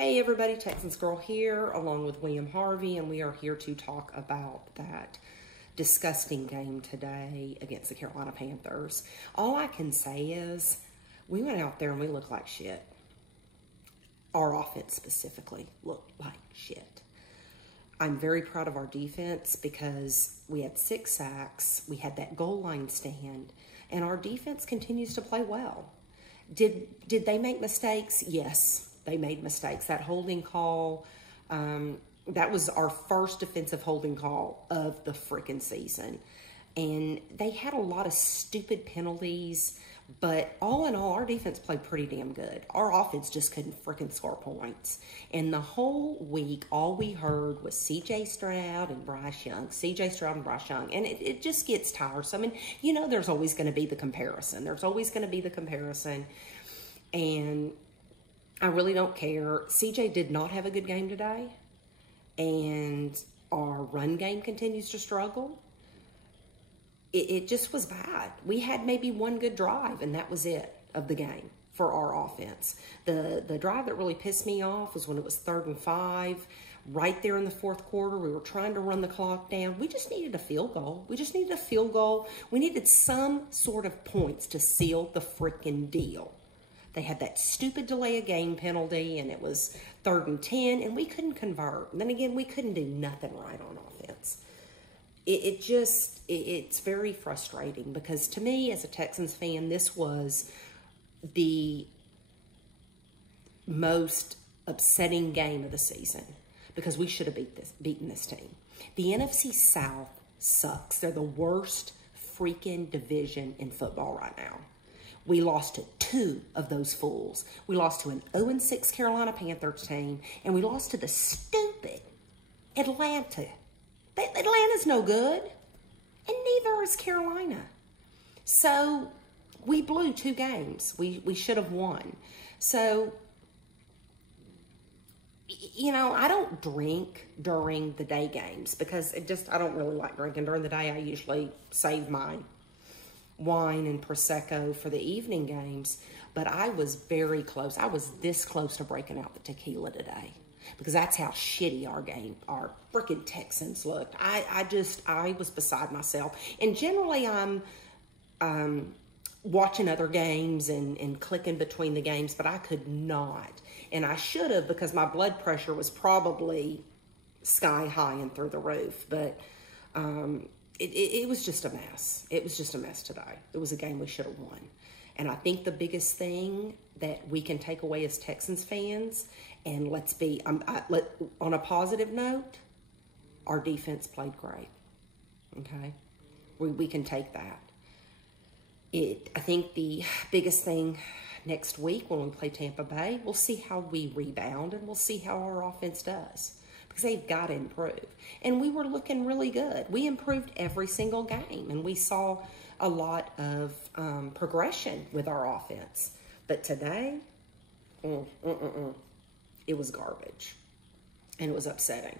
Hey everybody, Texans Girl here, along with William Harvey, and we are here to talk about that disgusting game today against the Carolina Panthers. All I can say is we went out there and we looked like shit. Our offense specifically looked like shit. I'm very proud of our defense because we had 6 sacks, we had that goal line stand, and our defense continues to play well. Did they make mistakes? Yes. They made mistakes. That holding call, that was our first defensive holding call of the freaking season. And they had a lot of stupid penalties, but all in all, our defense played pretty damn good. Our offense just couldn't freaking score points. And the whole week, all we heard was C.J. Stroud and Bryce Young. C.J. Stroud and Bryce Young. And it just gets tiresome. And, you know, there's always going to be the comparison. There's always going to be the comparison. And I really don't care. CJ did not have a good game today, and our run game continues to struggle. It just was bad. We had maybe one good drive, and that was it of the game for our offense. The drive that really pissed me off was when it was 3rd and 5. Right there in the 4th quarter, we were trying to run the clock down. We just needed a field goal. We just needed a field goal. We needed some sort of points to seal the freaking deal. They had that stupid delay of game penalty, and it was 3rd and 10, and we couldn't convert. And then again, we couldn't do nothing right on offense. It's very frustrating because to me, as a Texans fan, this was the most upsetting game of the season because we should have beaten this team. The NFC South sucks. They're the worst freaking division in football right now. We lost to 2 of those fools. We lost to an 0-6 Carolina Panthers team, and we lost to the stupid Atlanta. Atlanta's no good, and neither is Carolina. So we blew 2 games. We should have won. So, you know, I don't drink during the day games because I don't really like drinking during the day. I usually save mine. Wine and Prosecco for the evening games, but I was very close. I was this close to breaking out the tequila today because that's how shitty our freaking Texans looked. I was beside myself. And generally I'm watching other games and clicking between the games, but I could not. And I should have because my blood pressure was probably sky high and through the roof, but it was just a mess. It was just a mess today. It was a game we should have won. And I think the biggest thing that we can take away as Texans fans, and let's be, on a positive note, our defense played great. Okay? We can take that. I think the biggest thing next week when we play Tampa Bay, we'll see how we rebound and we'll see how our offense does. Because they've got to improve. And we were looking really good. We improved every single game, and we saw a lot of progression with our offense. But today, it was garbage, and it was upsetting.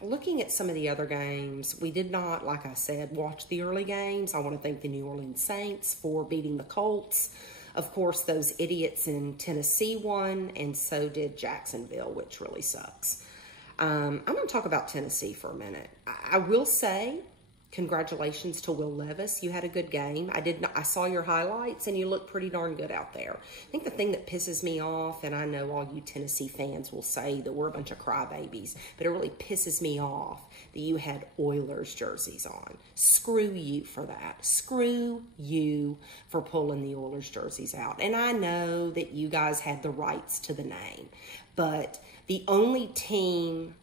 Looking at some of the other games, we did not, like I said, watch the early games. I want to thank the New Orleans Saints for beating the Colts. Of course, those idiots in Tennessee won, and so did Jacksonville, which really sucks. I'm going to talk about Tennessee for a minute. I will say congratulations to Will Levis. You had a good game. I saw your highlights, and you looked pretty darn good out there. I think the thing that pisses me off, and I know all you Tennessee fans will say that we're a bunch of crybabies, but it really pisses me off that you had Oilers jerseys on. Screw you for that. Screw you for pulling the Oilers jerseys out. And I know that you guys had the rights to the name, but the only team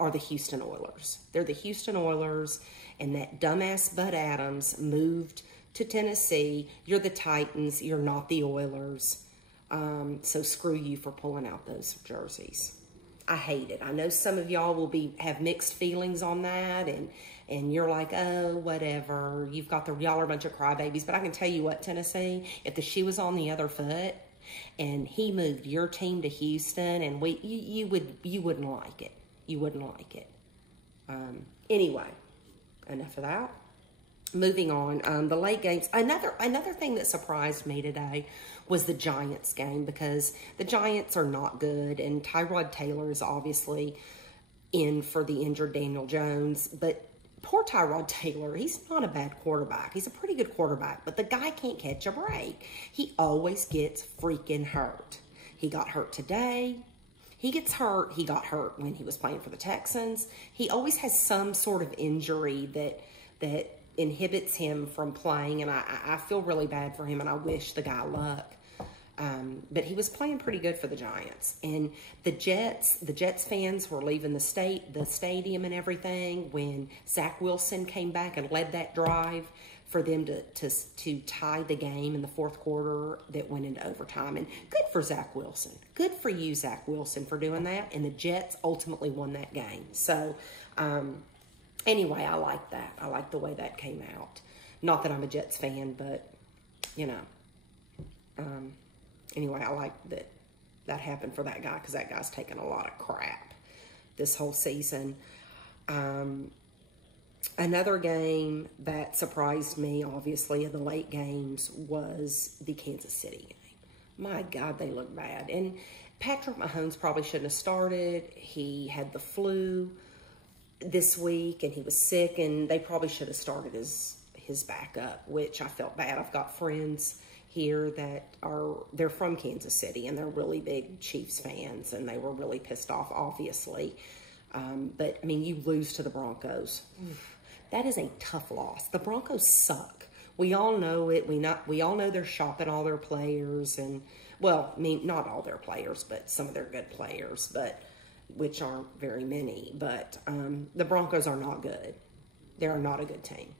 are the Houston Oilers. They're the Houston Oilers, and that dumbass Bud Adams moved to Tennessee. You're the Titans. You're not the Oilers. So screw you for pulling out those jerseys. I hate it. I know some of y'all will have mixed feelings on that, and you're like, oh, whatever. Y'all are a bunch of crybabies. But I can tell you what, Tennessee, if the shoe was on the other foot and he moved your team to Houston, and you wouldn't like it. You wouldn't like it. Anyway, enough of that. moving on, the late games. Another thing that surprised me today was the Giants game, because the Giants are not good, and Tyrod Taylor is obviously in for the injured Daniel Jones. But poor Tyrod Taylor, he's not a bad quarterback. He's a pretty good quarterback, but the guy can't catch a break. He always gets freaking hurt. He got hurt today. He gets hurt. He got hurt when he was playing for the Texans. He always has some sort of injury that inhibits him from playing, and I feel really bad for him, and I wish the guy luck. But he was playing pretty good for the Giants. And the Jets fans were leaving the stadium and everything when Zach Wilson came back and led that drive for them to tie the game in the fourth quarter that went into overtime. And good for Zach Wilson. Good for you, Zach Wilson, for doing that. And the Jets ultimately won that game. So, anyway, I like that. I like the way that came out. Not that I'm a Jets fan, but, you know. Anyway, I like that happened for that guy, because that guy's taken a lot of crap this whole season. Another game that surprised me, obviously, in the late games was the Kansas City game. My God, they look bad. And Patrick Mahomes probably shouldn't have started. He had the flu this week, and he was sick, and they probably should have started his backup, which I felt bad. I've got friends here that they're from Kansas City, and they're really big Chiefs fans, and they were really pissed off, obviously. But, I mean, you lose to the Broncos. That is a tough loss. The Broncos suck. We all know it. We all know they're shopping all their players, and, well, I mean, not all their players, but some of their good players, which aren't very many. But the Broncos are not good. They are not a good team.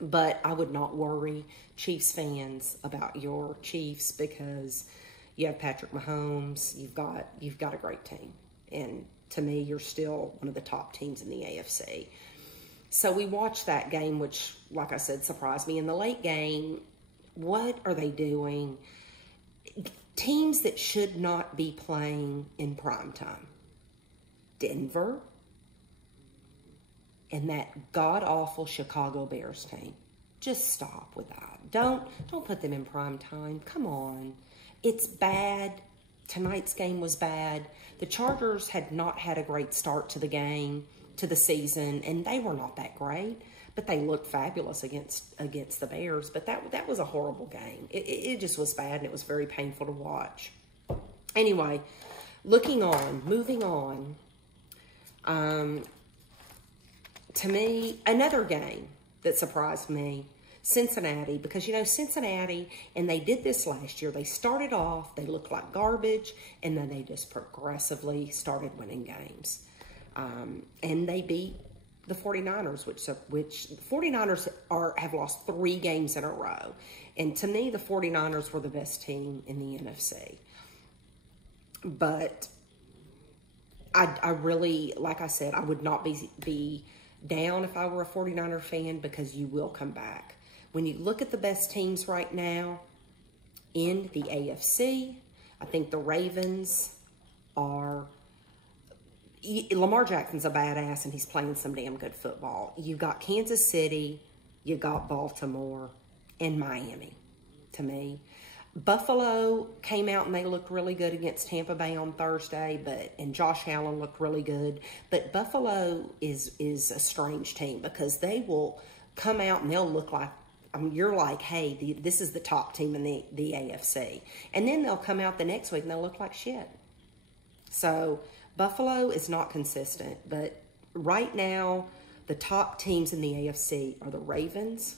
But I would not worry, Chiefs fans, about your Chiefs, because you have Patrick Mahomes. You've got a great team. And to me, you're still one of the top teams in the AFC. So we watched that game, which, like I said, surprised me. In the late game, what are they doing? Teams that should not be playing in primetime. Denver and that god-awful Chicago Bears team. Just stop with that. Don't put them in primetime. Come on. It's bad. Tonight's game was bad. The Chargers had not had a great start to the game, to the season, and they were not that great, but they looked fabulous against the Bears. But that was a horrible game. It just was bad, and it was very painful to watch. Anyway, moving on. To me, another game that surprised me, Cincinnati, because, you know, Cincinnati, and they did this last year. They started off, they looked like garbage, and then they just progressively started winning games. And they beat the 49ers, which the 49ers have lost 3 games in a row. And to me, the 49ers were the best team in the NFC. But I really, like I said, I would not be down if I were a 49er fan, because you will come back. When you look at the best teams right now in the AFC, I think the Ravens are... Lamar Jackson's a badass, and he's playing some damn good football. You've got Kansas City, you've got Baltimore, and Miami, to me. Buffalo came out and they looked really good against Tampa Bay on Thursday, and Josh Allen looked really good. But Buffalo is a strange team, because they will come out and they'll look like, I mean, you're like, hey, this is the top team in the AFC. And then they'll come out the next week and they'll look like shit. So Buffalo is not consistent. But right now, the top teams in the AFC are the Ravens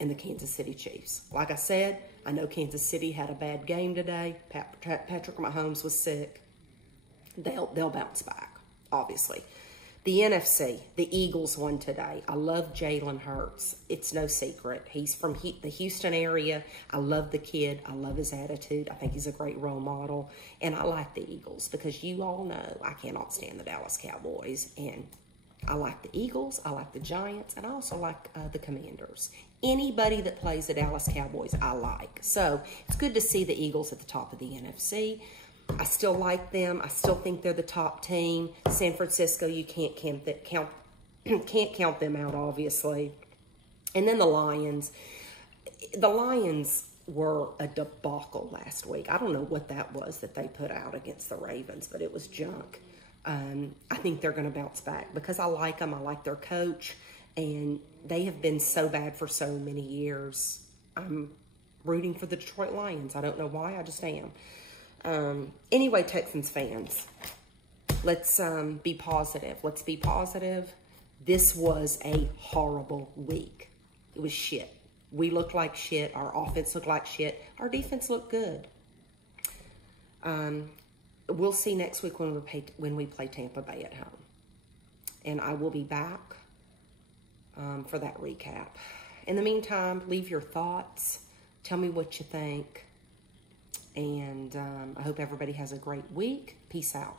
and the Kansas City Chiefs. Like I said, I know Kansas City had a bad game today. Patrick Mahomes was sick. They'll bounce back, obviously. The NFC, the Eagles won today. I love Jalen Hurts. It's no secret. He's from the Houston area. I love the kid. I love his attitude. I think he's a great role model. And I like the Eagles, because you all know I cannot stand the Dallas Cowboys. And I like the Eagles. I like the Giants. And I also like the Commanders. Anybody that plays the Dallas Cowboys, I like. So it's good to see the Eagles at the top of the NFC. I still like them. I still think they're the top team. San Francisco, you can't count them out, obviously. And then the Lions. The Lions were a debacle last week. I don't know what that was that they put out against the Ravens, but it was junk. I think they're going to bounce back because I like them. I like their coach, and they have been so bad for so many years. I'm rooting for the Detroit Lions. I don't know why. I just am. Anyway, Texans fans, let's be positive. Let's be positive. This was a horrible week. It was shit. We looked like shit. Our offense looked like shit. Our defense looked good. We'll see next week when we play Tampa Bay at home. And I will be back for that recap. In the meantime, leave your thoughts. Tell me what you think. And I hope everybody has a great week. Peace out.